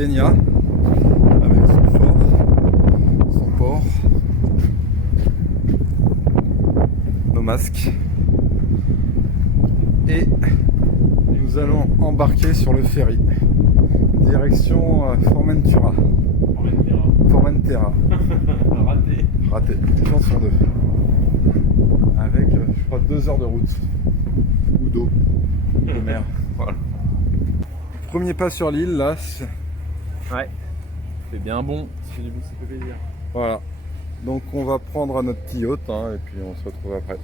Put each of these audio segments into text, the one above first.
Dénia avec son fort, son port, nos masques et nous allons embarquer sur le ferry direction Formentera. Formentera. Raté. Raté, chance sur deux. Avec je crois 2 heures de route ou d'eau de mer. Voilà. Premier pas sur l'île là. Ouais. C'est bien bon. C'est du bon, ça fait plaisir. Voilà. Donc on va prendre notre petit yacht et puis on se retrouve après.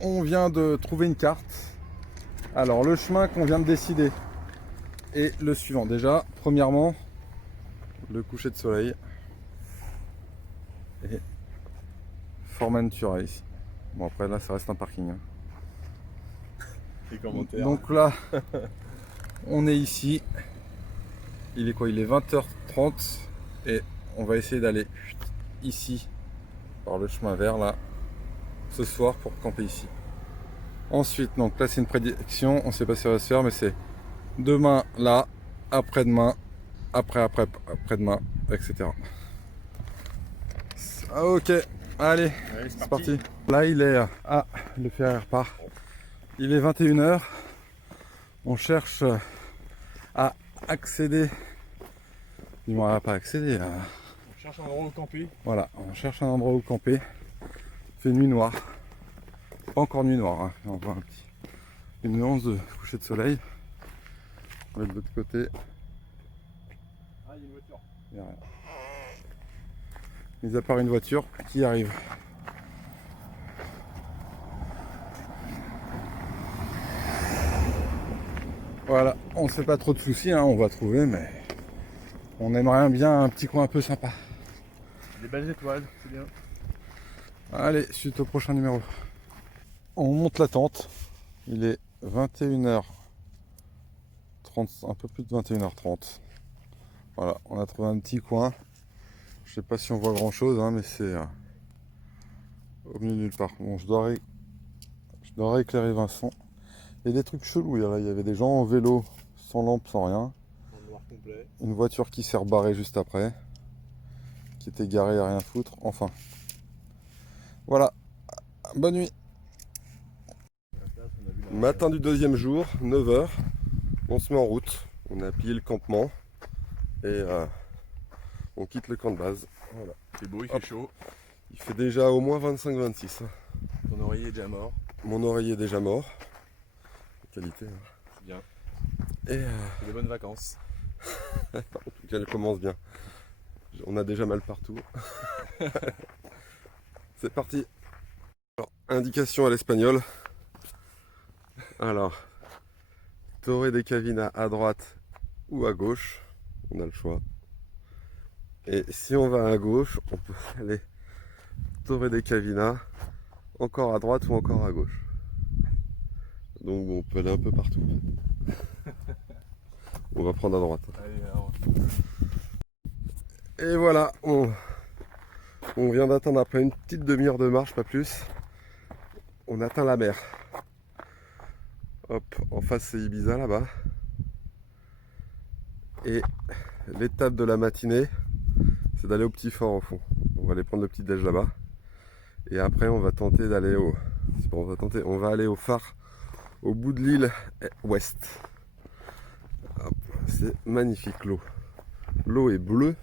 On vient de trouver une carte. Alors le chemin qu'on vient de décider est le suivant. Déjà, premièrement, le coucher de soleil et Formentera ici. Bon après là ça reste un parking. Les commentaires. Donc là, on est ici. Il est quoi? Il est 20h30 et on va essayer d'aller ici par le chemin vert là ce soir pour camper ici. Ensuite, donc là c'est une prédiction, on ne sait pas si ça va se faire, mais c'est demain là, après-demain, après-demain, etc. Ah, ok, allez, c'est parti. Là il est, le ferry repart. Il est 21h. On cherche à accéder, du moins à pas accéder. On cherche un endroit où camper. Voilà, on cherche un endroit où camper. Il fait nuit noire. Pas encore nuit noire, on voit une nuance de coucher de soleil. On va de l'autre côté. Ah, il y a une voiture. Il n'y a rien. Mis à part une voiture qui arrive. Voilà, on se fait pas trop de soucis, on va trouver, mais on aimerait bien un petit coin un peu sympa. Des belles étoiles, c'est bien. Allez, suite au prochain numéro. On monte la tente. Il est 21h30, un peu plus de 21h30. Voilà, on a trouvé un petit coin. Je sais pas si on voit grand chose, mais c'est au milieu de nulle part. Bon, je dois rééclairer Vincent. Il y a des trucs chelous, il y avait des gens en vélo, sans lampe, sans rien. En noir complet. Une voiture qui s'est rebarrée juste après, qui était garée à rien foutre. Enfin, voilà. Bonne nuit. Matin du deuxième jour, 9h. On se met en route. On a pillé le campement et on quitte le camp de base. Voilà. C'est beau, il fait chaud. Il fait déjà au moins 25-26. Ton oreiller est déjà mort. Mon oreiller est déjà mort. Qualité. C'est bien. Et C'est des bonnes vacances. en tout cas, elle commence bien. On a déjà mal partout. C'est parti. Alors, indication à l'espagnol. Alors, Torre de Cavina à droite ou à gauche. On a le choix. Et si on va à gauche, on peut aller Torre de Cavina, encore à droite ou encore à gauche. Donc on peut aller un peu partout. En fait. On va prendre à droite. Allez, alors. Et voilà, on vient d'atteindre après une petite demi-heure de marche, pas plus. On atteint la mer. Hop, en face c'est Ibiza là-bas. Et l'étape de la matinée, c'est d'aller au petit fort au fond. On va aller prendre le petit déj là-bas. Et après on va tenter d'aller au. C'est bon, on va aller au phare au bout de l'île ouest. C'est magnifique l'eau. L'eau est bleue.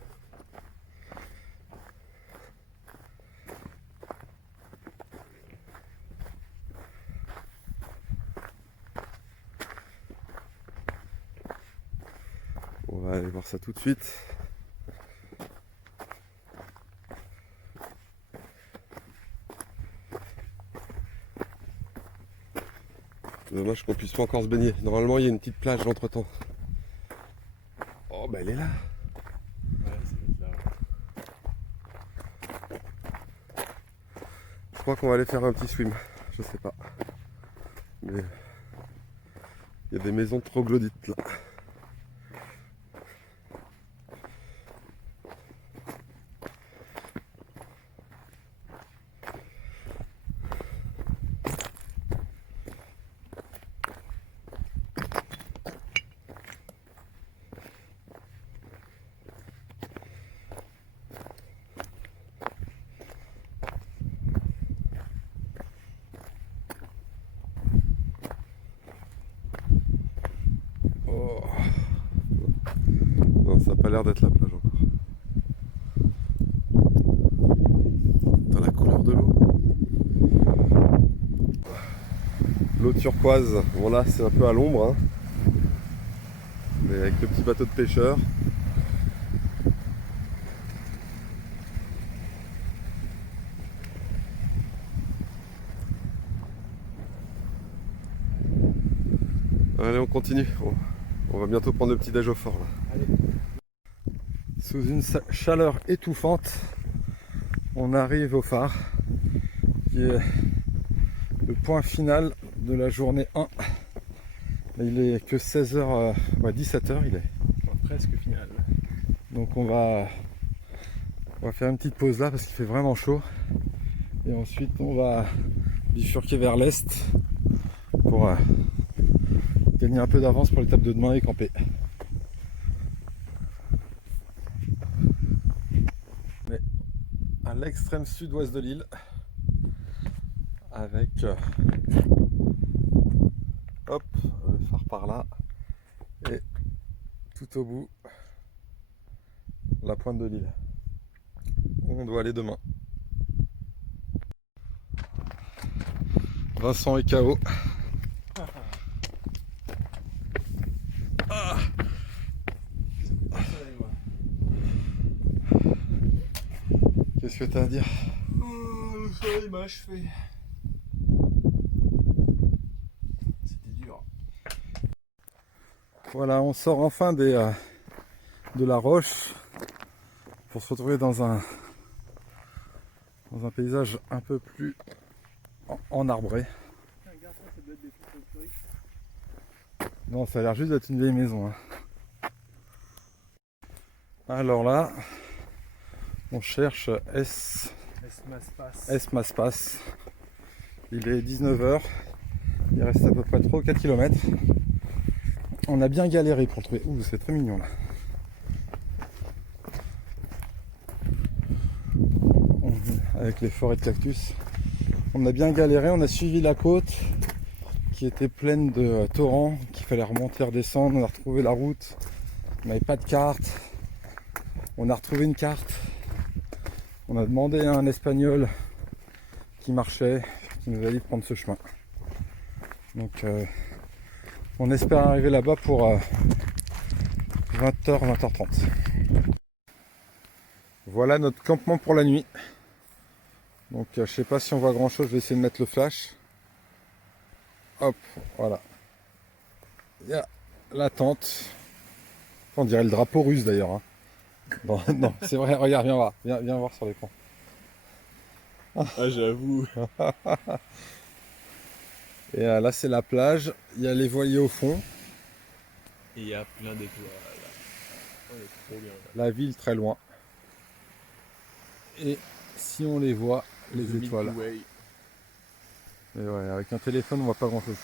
On va aller voir ça tout de suite. Dommage qu'on puisse pas encore se baigner. Normalement il y a une petite plage entre temps. Oh bah elle est là. Ouais, c'est là. Je crois qu'on va aller faire un petit swim. Je sais pas. Mais il y a des maisons troglodytes là. Non, ça n'a pas l'air d'être la plage encore. Dans la couleur de l'eau. L'eau turquoise, bon là c'est un peu à l'ombre, hein. Mais avec le petit bateau de pêcheur. Allez, on continue. On va bientôt prendre le petit déj au fort là. Allez. Sous une chaleur étouffante, on arrive au phare, qui est le point final de la journée 1. Il est que 16h, 17h il est. Presque final. Donc on va faire une petite pause là parce qu'il fait vraiment chaud. Et ensuite on va bifurquer vers l'est pour gagner un peu d'avance pour l'étape de demain et camper. Mais à l'extrême sud-ouest de l'île, avec hop, le phare par là et tout au bout la pointe de l'île où on doit aller demain. Vincent est KO. Ah. Qu'est-ce que tu as à dire? Le soleil m'a achevé. C'était dur. Voilà, on sort enfin de la roche pour se retrouver dans un paysage un peu plus enarbré. Non, ça a l'air juste d'être une vieille maison, hein. Alors là, on cherche Esmaspas. Il est 19h. Il reste à peu près 3 ou 4 km. On a bien galéré pour le trouver. Ouh, c'est très mignon là. Avec les forêts de cactus. On a bien galéré, on a suivi la côte qui était pleine de torrents, qu'il fallait remonter, redescendre. On a retrouvé la route. On n'avait pas de carte. On a retrouvé une carte. On a demandé à un espagnol qui marchait, qui nous a dit de prendre ce chemin. Donc on espère arriver là-bas pour 20h, 20h30. Voilà notre campement pour la nuit. Donc je sais pas si on voit grand chose, je vais essayer de mettre le flash. Hop, voilà. Il y a la tente. On dirait le drapeau russe d'ailleurs, hein. Non, non, c'est vrai, regarde, viens voir, viens voir sur l'écran. Ah, j'avoue. Et là c'est la plage, il y a les voiliers au fond. Et il y a plein d'étoiles. On est trop bien là. La ville très loin. Et si on les voit, les étoiles. Et ouais, avec un téléphone on voit pas grand chose.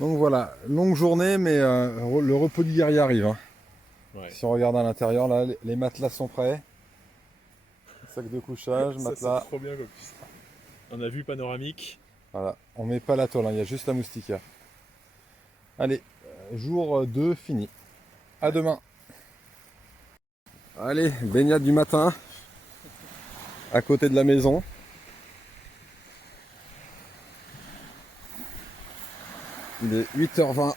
Donc voilà, longue journée, mais le repos du guerrier arrive, hein. Ouais. Si on regarde à l'intérieur, là, les matelas sont prêts. Sac de couchage, matelas. C'est trop bien comme ça. On a vue panoramique. Voilà, on met pas la tôle, hein, il y a juste la moustiquaire. Allez, jour 2 fini. À demain. Allez, baignade du matin. À côté de la maison. Il est 8h20.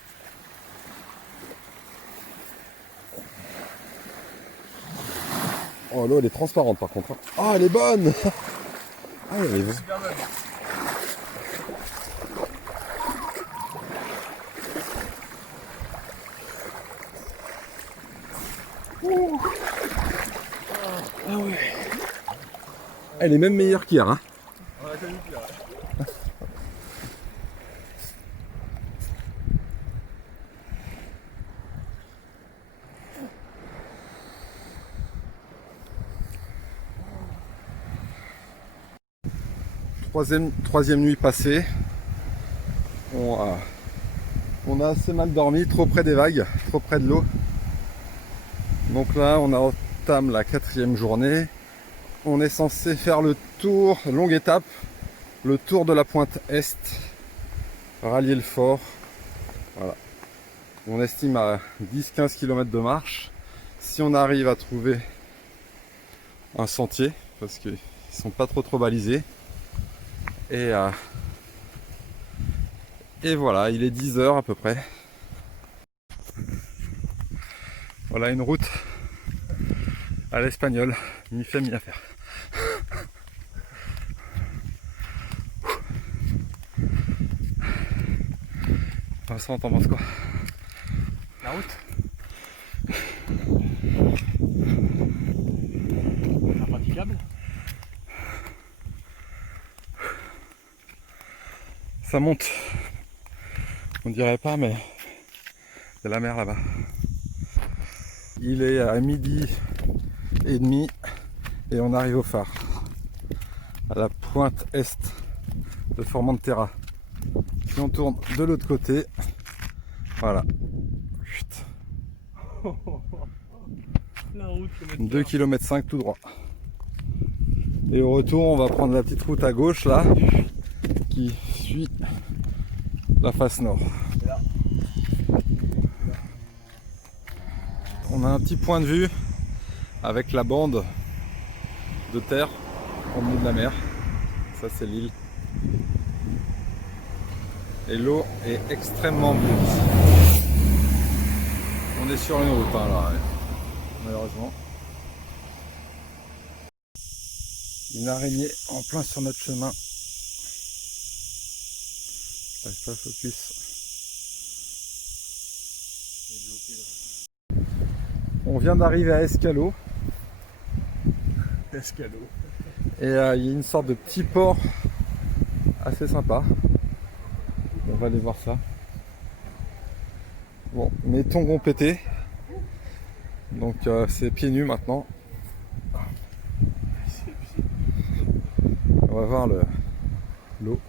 Oh l'eau elle est transparente par contre. Ah elle est bonne. Ah elle est bonne. Super bonne. Ah ouais. Elle est même meilleure qu'hier, hein. On a connu pire. Troisième nuit passée. On a assez mal dormi, trop près des vagues, trop près de l'eau. Donc là, on entame la 4e journée. On est censé faire le tour, longue étape, le tour de la pointe Est, rallier le fort. Voilà. On estime à 10-15 km de marche. si on arrive à trouver un sentier, parce qu'ils sont pas trop balisés. Et voilà, il est 10 h à peu près. Voilà une route à l'espagnol, mi fait mi à faire. Vincent, t'en penses quoi? La route impraticable. Ça monte. On dirait pas, mais il y a la mer là-bas. Il est à 12h30 et on arrive au phare, à la pointe est de Formentera. Si on tourne de l'autre côté, voilà. Chut. La route, 2,5 km tout droit. Et au retour, on va prendre la petite route à gauche là, qui suit la face nord. On a un petit point de vue avec la bande de terre au milieu de la mer. Ça c'est l'île. Et l'eau est extrêmement bleue ici. On est sur une route hein, là, malheureusement. Une araignée en plein sur notre chemin. J'arrive pas à focus. On vient d'arriver à Escalo. Escalo. Et il y a une sorte de petit port assez sympa. On va aller voir ça. Bon, mes tongs ont pété. Donc c'est pieds nus maintenant. On va voir l'eau.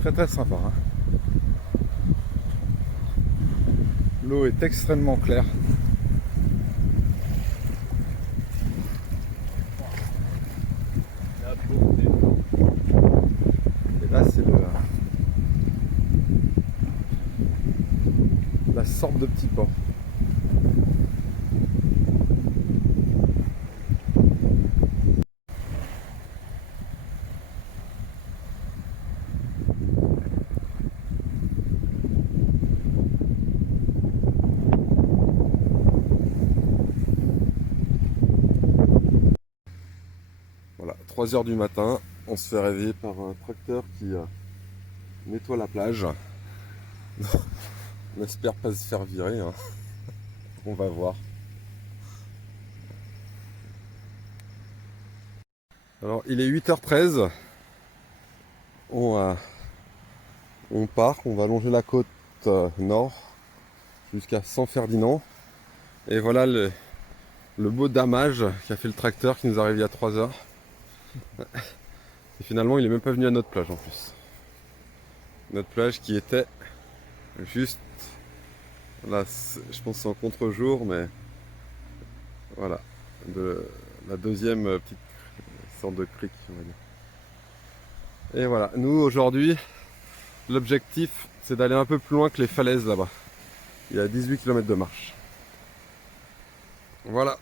Très sympa. Hein. L'eau est extrêmement claire. Et là c'est la sorte de petit port. Voilà, 3 h du matin, on se fait réveiller par un tracteur qui nettoie la plage. On espère pas se faire virer. Hein. On va voir. Alors il est 8h13. On part, on va longer la côte nord jusqu'à San Ferdinand. Et voilà le beau damage qu'a fait le tracteur qui nous arrive il y a 3 h. Et finalement il est même pas venu à notre plage en plus. Notre plage qui était juste là, je pense c'est en contre-jour, mais voilà, de la deuxième petite sorte de crique, on va dire. Et voilà, nous aujourd'hui, l'objectif c'est d'aller un peu plus loin que les falaises là-bas. Il y a 18 km de marche. Voilà.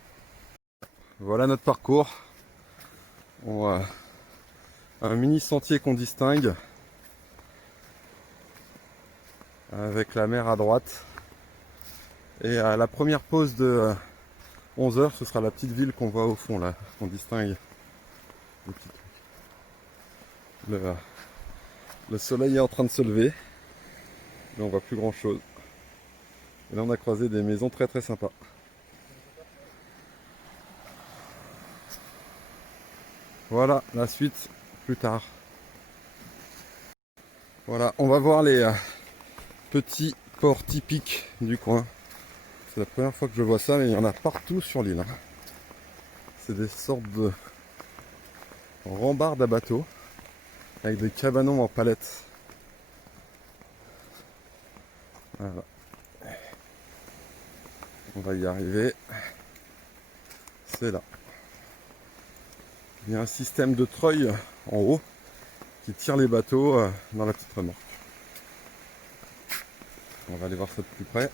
Voilà notre parcours. On a un mini sentier qu'on distingue. Avec la mer à droite. Et à la première pause de 11 h, ce sera la petite ville qu'on voit au fond là. On distingue le petit truc. Le soleil est en train de se lever. Mais on voit plus grand chose. Et là on a croisé des maisons très sympas. Voilà la suite plus tard. Voilà, on va voir les petits ports typiques du coin. C'est la première fois que je vois ça, mais il y en a partout sur l'île. Hein. C'est des sortes de rambardes à bateaux avec des cabanons en palettes. Voilà. On va y arriver. C'est là. Il y a un système de treuil en haut qui tire les bateaux dans la petite remorque. On va aller voir ça de plus près.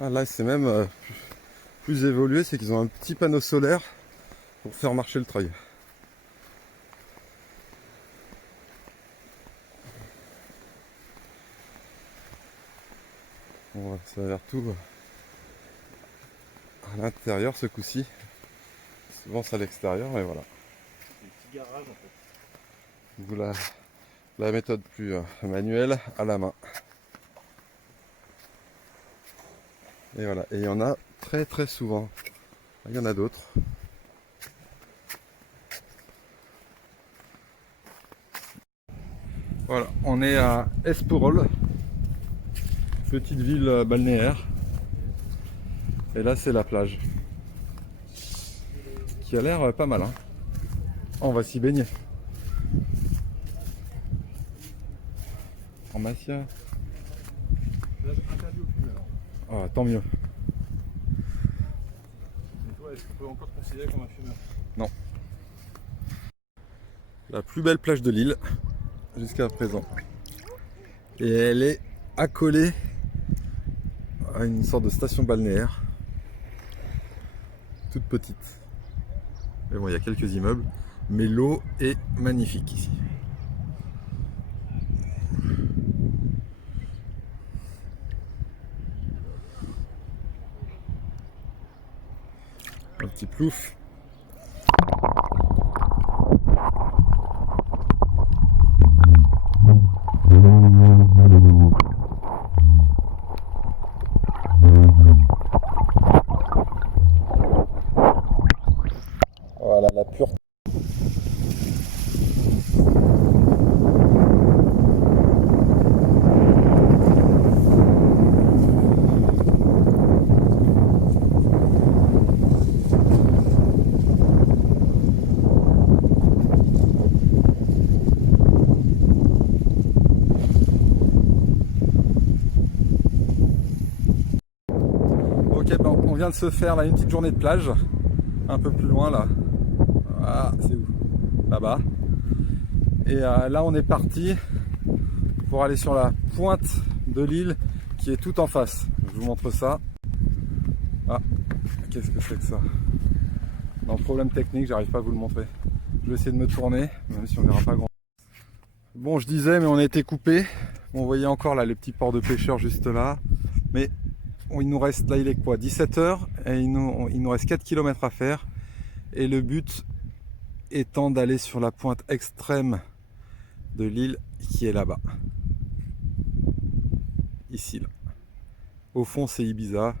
Ah, là c'est même plus évolué, c'est qu'ils ont un petit panneau solaire pour faire marcher le treuil. Bon, ça a l'air tout à l'intérieur ce coup-ci. Souvent c'est à l'extérieur, mais voilà. C'est des petits garages en fait. D'où la méthode plus manuelle à la main. Et voilà, et il y en a très très souvent. Il y en a d'autres. Voilà, on est à Esporol, petite ville balnéaire. Et là c'est la plage. Qui a l'air pas mal, hein. On va s'y baigner. Pharmacia. Interdit aux fumeurs. Ah, tant mieux. Et toi, est-ce qu'on peut encore te considérer comme un fumeur? Non. La plus belle plage de l'île jusqu'à présent. Et elle est accolée à une sorte de station balnéaire. Toute petite. Mais bon, il y a quelques immeubles. Mais l'eau est magnifique ici. Un petit plouf. Voilà la pure. Ok, bon, on vient de se faire là une petite journée de plage, un peu plus loin là. Ah, c'est où? Là-bas. Et là on est parti pour aller sur la pointe de l'île qui est tout en face. Je vous montre ça. Ah, qu'est-ce que c'est que ça? Non, problème technique, j'arrive pas à vous le montrer. Je vais essayer de me tourner, même si on verra pas grand. Bon, je disais, mais on a été coupé. On voyait encore là les petits ports de pêcheurs juste là. Mais il nous reste, là il est quoi, 17h, et il nous reste 4 km à faire. Et le but étant d'aller sur la pointe extrême de l'île qui est là-bas. Ici, là. Au fond, c'est Ibiza.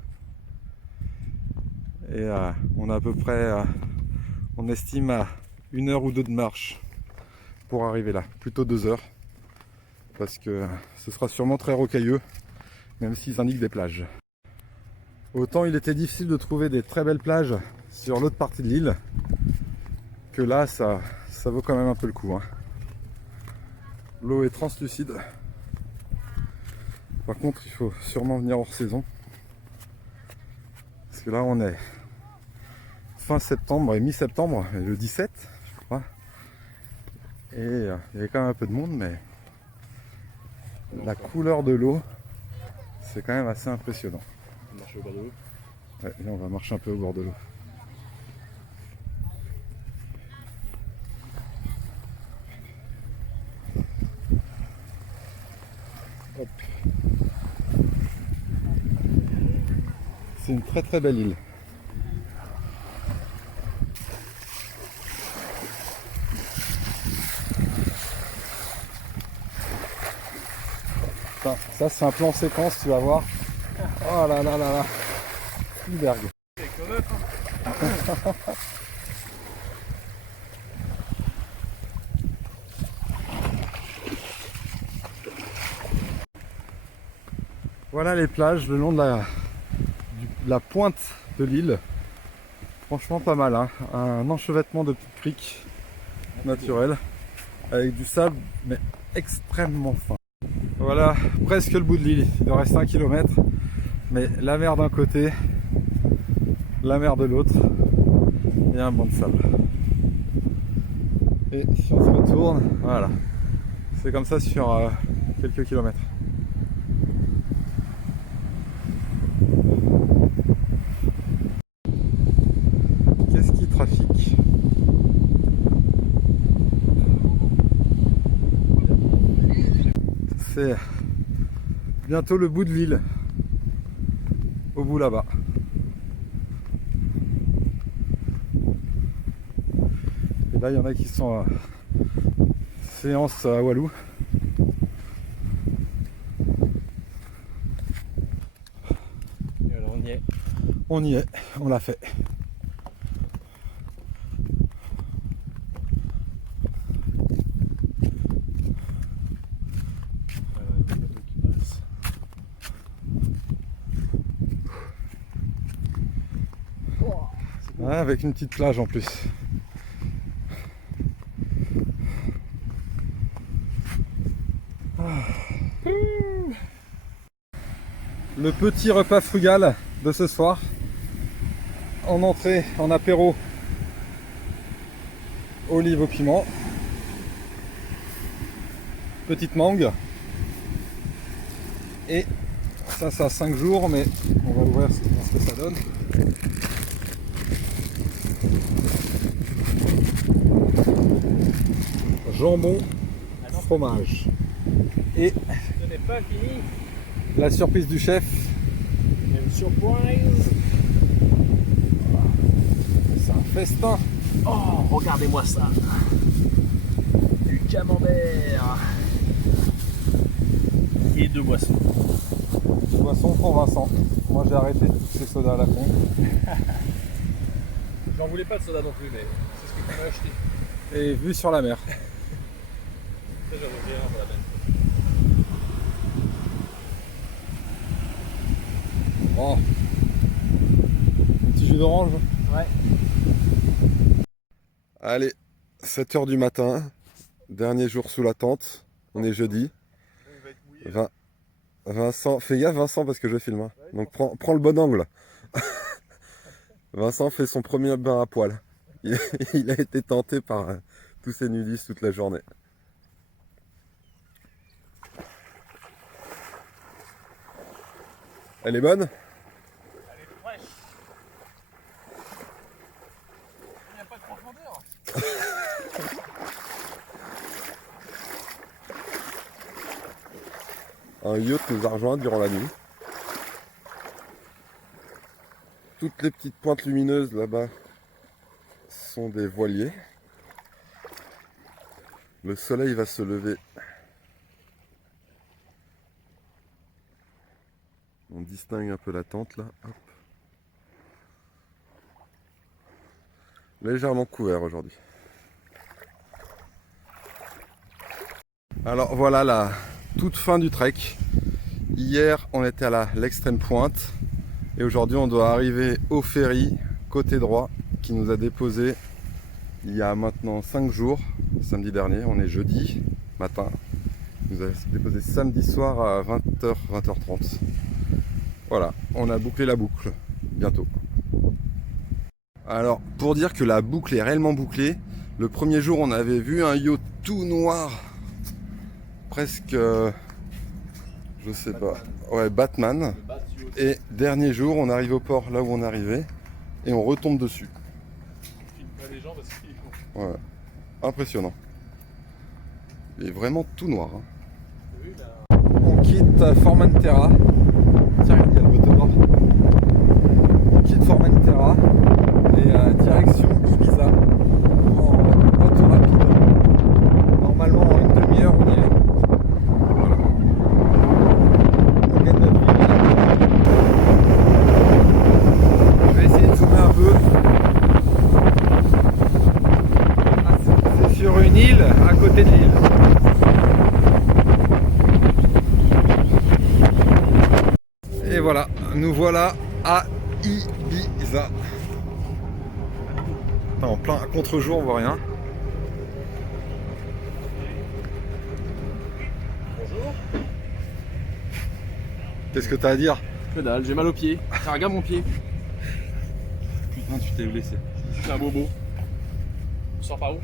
Et on a à peu près, on estime à 1 heure ou 2 de marche pour arriver là. Plutôt 2 heures. Parce que ce sera sûrement très rocailleux, même s'ils indiquent des plages. Autant il était difficile de trouver des très belles plages sur l'autre partie de l'île, que là, ça vaut quand même un peu le coup, hein. L'eau est translucide. Par contre, il faut sûrement venir hors saison. Parce que là, on est fin septembre et mi-septembre, le 17, je crois. Et il y avait quand même un peu de monde, mais la couleur de l'eau, c'est quand même assez impressionnant. On marche au bord de l'eau. Ouais, là, on va marcher un peu au bord de l'eau. Hop. C'est une très très belle île. Enfin, ça c'est un plan séquence, tu vas voir. Oh là là là là. Spielberg. Voilà les plages le long de la pointe de l'île. Franchement pas mal, hein. Un enchevêtrement de petites criques naturelles avec du sable mais extrêmement fin. Voilà, presque le bout de l'île. Il nous reste 1 km. Mais la mer d'un côté, la mer de l'autre, et un banc de sable. Et si on se retourne, voilà. C'est comme ça sur quelques kilomètres. Qu'est-ce qui trafique? C'est bientôt le bout de l'île. Au bout là-bas. Et là, il y en a qui sont à séance à Walou. Et alors on y est. On y est, on l'a fait. Voilà, il y a le bateau qui passe. Ouais, avec une petite plage en plus. Le petit repas frugal de ce soir. En entrée, en apéro, olive au piment, petite mangue, et ça a 5 jours, mais on va ouvrir voir ce que ça donne. Jambon, fromage, et Ce n'est pas fini. la surprise du chef. Une surprise. C'est un festin. Oh, regardez-moi ça. Du camembert. Et 2 boissons. Boisson pour Vincent. Moi j'ai arrêté tous ces sodas à la con. J'en voulais pas de soda non plus, mais c'est ce que tu m'as acheté. Et vue sur la mer. Ça, j'en ai un pour la peine. Oh. Un petit jus d'orange. Ouais. Allez, 7 h du matin. Dernier jour sous la tente. On est jeudi. Il va être mouillé. Vincent, fais gaffe Vincent parce que je filme. Hein. Donc prends le bon angle. Vincent fait son premier bain à poil. Il a été tenté par tous ces nudistes toute la journée. Elle est bonne? Elle est fraîche. Il n'y a pas de profondeur. Un yacht nous a rejoint durant la nuit. Toutes les petites pointes lumineuses là-bas sont des voiliers. Le soleil va se lever. On distingue un peu la tente là. Hop. Légèrement couvert aujourd'hui. Alors voilà la toute fin du trek. Hier on était à l'extrême pointe et aujourd'hui on doit arriver au ferry côté droit qui nous a déposé il y a maintenant 5 jours, samedi dernier. On est jeudi matin, il nous a déposé samedi soir à 20h, 20h30. Voilà, on a bouclé la boucle bientôt. Alors pour dire que la boucle est réellement bouclée, le premier jour on avait vu un yacht tout noir, presque je sais pas, ouais, Batman. Et dernier jour on arrive au port là où on arrivait et on retombe dessus. Je filme pas les gens parce qu'ils font. Ouais, impressionnant. Il est vraiment tout noir. Hein. Oui, là. On quitte Formentera. Tiens, regarde, il y a le bateau bord. On quitte Formentera et direction Ibiza en auto rapide. Normalement en une demi-heure on y est. Voilà. On gagne notre ville. Je vais essayer de zoomer un peu. C'est sur une île à côté de l'île. Et voilà, nous voilà à Ibiza. En plein contre-jour, on voit rien. Bonjour. Qu'est-ce que t'as à dire? Que dalle, j'ai mal au pied. Tiens, regarde mon pied. Putain, tu t'es blessé. C'est un bobo. On sort par où?